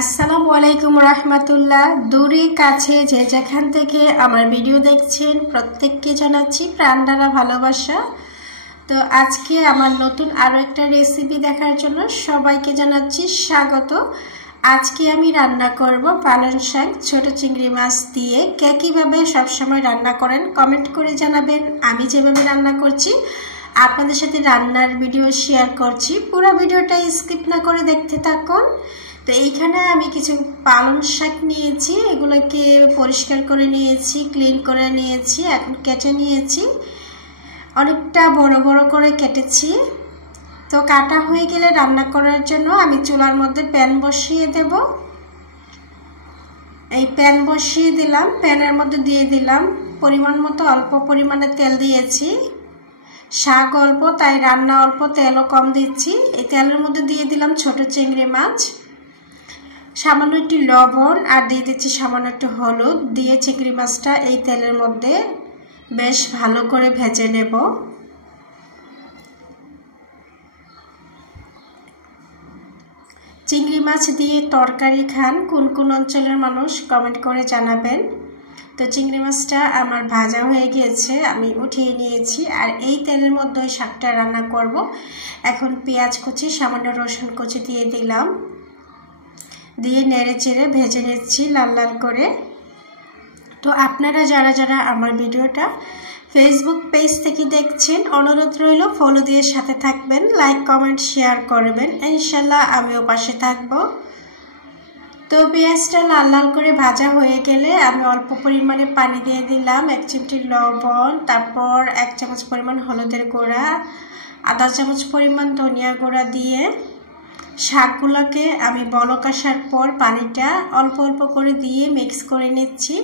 আসসালামু আলাইকুম রহমতুল্লাহ। দূরে কাছে যে যেখান থেকে আমার ভিডিও দেখছেন প্রত্যেককে জানাচ্ছি প্রাণ ঢালা ভালোবাসা। তো আজকে আমার নতুন আরও একটা রেসিপি দেখার জন্য সবাইকে জানাচ্ছি স্বাগত। আজকে আমি রান্না করব পালং শাক ছোট চিংড়ি মাছ দিয়ে। কে কীভাবে সবসময় রান্না করেন কমেন্ট করে জানাবেন। আমি যেভাবে রান্না করছি আপনাদের সাথে রান্নার ভিডিও শেয়ার করছি, পুরো ভিডিওটা স্কিপ না করে দেখতে থাকুন। তো এইখানে আমি কিছু পালং শাক নিয়েছি, এগুলোকে পরিষ্কার করে নিয়েছি, ক্লিন করে নিয়েছি, এখন কেটে নিয়েছি, অনেকটা বড় বড় করে কেটেছি। তো কাটা হয়ে গেলে রান্না করার জন্য আমি চুলার মধ্যে প্যান বসিয়ে দেব। এই প্যান বসিয়ে দিলাম, প্যানের মধ্যে দিয়ে দিলাম পরিমাণ মতো অল্প পরিমাণে তেল দিয়েছি। শাক অল্প তাই রান্না অল্প, তেলও কম দিচ্ছি। এই তেলের মধ্যে দিয়ে দিলাম ছোট চিংড়ি মাছ, সামান্য একটু লবণ আর দিয়ে দিচ্ছি সামান্য একটু হলুদ দিয়ে চিংড়ি মাছটা এই তেলের মধ্যে বেশ ভালো করে ভেজে নেব। চিংড়ি মাছ দিয়ে তরকারি খান কোন কোন অঞ্চলের মানুষ কমেন্ট করে জানাবেন। তো চিংড়ি মাছটা আমার ভাজা হয়ে গিয়েছে, আমি উঠিয়ে নিয়েছি। আর এই তেলের মধ্যে ওই শাকটা রান্না করব। এখন পেঁয়াজ কুচি সামান্য রসুন কুচি দিয়ে দিলাম, দিয়ে নেড়ে চেড়ে ভেজে নিচ্ছি লাল লাল করে। তো আপনারা যারা যারা আমার ভিডিওটা ফেসবুক পেজ থেকে দেখছেন অনুরোধ রইল ফলো দিয়ে সাথে থাকবেন, লাইক কমেন্ট শেয়ার করবেন, ইনশাল্লাহ আমিও পাশে থাকব। তো পেঁয়াজটা লাল লাল করে ভাজা হয়ে গেলে আমি অল্প পরিমাণে পানি দিয়ে দিলাম, 1 চিমটি লবণ, তারপর 1 চামচ পরিমাণ হলুদের গুঁড়া, আধা চামচ পরিমাণ ধনিয়া গুঁড়া দিয়ে শাকগুলোকে আমি বলক আসার পর পানিটা অল্প অল্প করে দিয়ে মিক্স করে নিচ্ছি।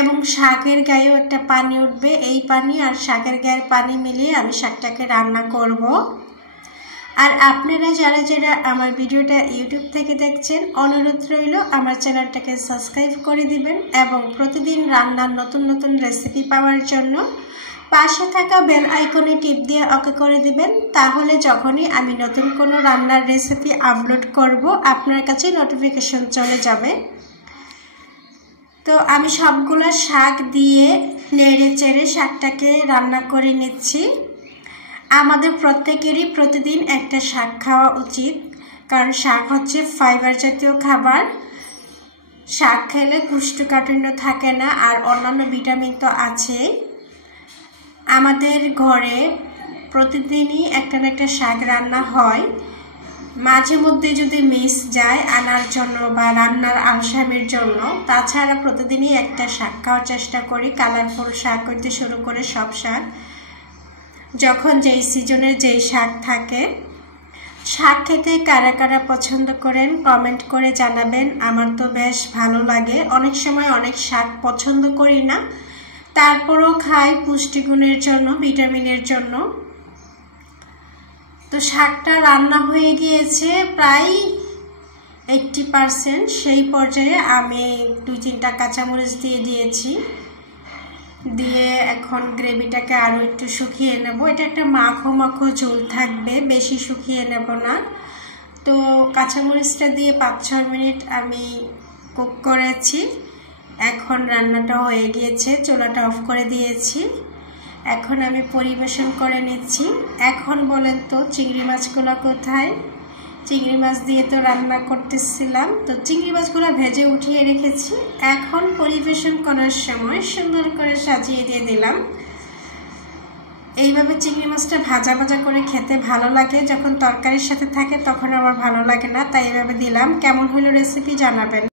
এবং শাকের গায়েও একটা পানি উঠবে, এই পানি আর শাকের গায়ের পানি মিলিয়ে আমি শাকটাকে রান্না করব। আর আপনারা যারা যারা আমার ভিডিওটা ইউটিউব থেকে দেখছেন অনুরোধ রইল আমার চ্যানেলটাকে সাবস্ক্রাইব করে দিবেন এবং প্রতিদিন রান্নার নতুন নতুন রেসিপি পাওয়ার জন্য পাশে থাকা বেল আইকনে টিপ দিয়ে ওকে করে দিবেন। তাহলে যখনই আমি নতুন কোনো রান্নার রেসিপি আপলোড করব আপনার কাছে নোটিফিকেশন চলে যাবে। তো আমি সবগুলো শাক দিয়ে নেড়ে চেড়ে শাকটাকে রান্না করে নিচ্ছি। আমাদের প্রত্যেকেরই প্রতিদিন একটা শাক খাওয়া উচিত, কারণ শাক হচ্ছে ফাইবার জাতীয় খাবার। শাক খেলে কোষ্ঠকাঠিন্য থাকে না, আর অন্যান্য ভিটামিন তো আছেই। আমাদের ঘরে প্রতিদিনই একটা না একটা শাক রান্না হয়। মাঝে মধ্যে যদি মিস যায় আনার জন্য বা রান্নার আলসামের জন্য, তাছাড়া প্রতিদিনই একটা শাক খাওয়ার চেষ্টা করি। কালারফুল শাক হইতে শুরু করে সব শাক, যখন যেই সিজনের যেই শাক থাকে। শাক খেতে কারা কারা পছন্দ করেন কমেন্ট করে জানাবেন। আমার তো বেশ ভালো লাগে। অনেক সময় অনেক শাক পছন্দ করি না, তারপরও খাই পুষ্টিগুণের জন্য, ভিটামিনের জন্য। তো শাকটা রান্না হয়ে গিয়েছে প্রায় 80%। সেই পর্যায়ে আমি 2-3টা কাঁচামরিচ দিয়ে দিয়েছি, দিয়ে এখন গ্রেভিটাকে আরও একটু শুকিয়ে নেব। এটা একটা মাখো মাখো ঝোল থাকবে, বেশি শুকিয়ে নেব না। তো কাঁচামরিচটা দিয়ে 5-6 মিনিট আমি কুক করেছি। এখন রান্নাটা হয়ে গিয়েছে, চুলাটা অফ করে দিয়েছি। এখন আমি পরিবেশন করে নিচ্ছি। এখন বলেন তো চিংড়ি মাছগুলো কোথায়? চিংড়ি মাছ দিয়ে তো রান্না করতেছিলাম, তো চিংড়ি মাছগুলো ভেজে উঠিয়ে রেখেছি। এখন পরিবেশন করার সময় সুন্দর করে সাজিয়ে দিয়ে দিলাম। এইভাবে চিংড়ি মাছটা ভাজা ভাজা করে খেতে ভালো লাগে, যখন তরকারির সাথে থাকে তখন আবার ভালো লাগে না, তাই এইভাবে দিলাম। কেমন হলো রেসিপি জানাবেন।